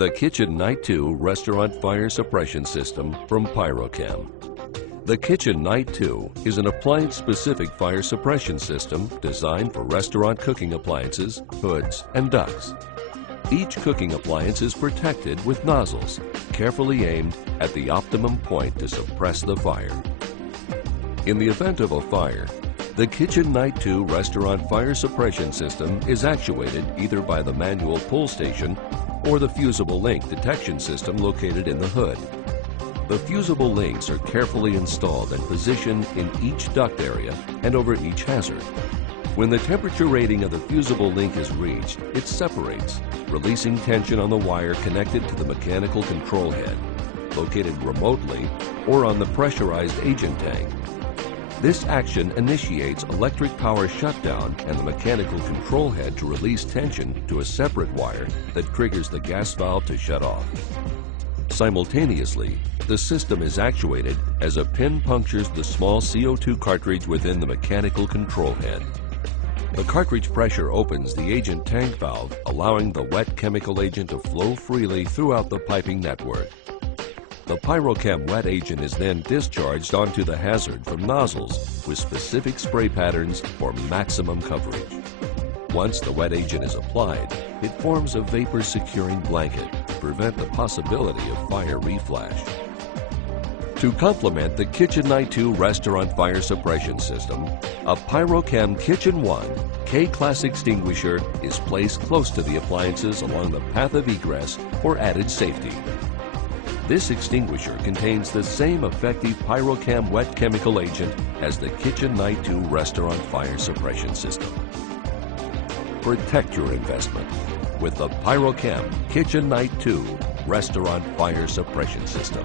The Kitchen Night 2 Restaurant Fire Suppression System from Pyrochem. The Kitchen Night 2 is an appliance-specific fire suppression system designed for restaurant cooking appliances, hoods, and ducts. Each cooking appliance is protected with nozzles, carefully aimed at the optimum point to suppress the fire. In the event of a fire, the Kitchen Night 2 Restaurant Fire Suppression System is actuated either by the manual pull station or the fusible link detection system located in the hood. The fusible links are carefully installed and positioned in each duct area and over each hazard. When the temperature rating of the fusible link is reached, it separates, releasing tension on the wire connected to the mechanical control head, located remotely or on the pressurized agent tank. This action initiates electric power shutdown and the mechanical control head to release tension to a separate wire that triggers the gas valve to shut off. Simultaneously, the system is actuated as a pin punctures the small CO2 cartridge within the mechanical control head. The cartridge pressure opens the agent tank valve, allowing the wet chemical agent to flow freely throughout the piping network. The Pyrochem wet agent is then discharged onto the hazard from nozzles with specific spray patterns for maximum coverage. Once the wet agent is applied, it forms a vapor securing blanket to prevent the possibility of fire reflash. To complement the Kitchen Night 2 Restaurant Fire Suppression System, a Pyrochem Kitchen 1 K-Class extinguisher is placed close to the appliances along the path of egress for added safety. This extinguisher contains the same effective Pyrochem wet chemical agent as the Kitchen Night 2 Restaurant Fire Suppression System. Protect your investment with the Pyrochem Kitchen Night 2 Restaurant Fire Suppression System.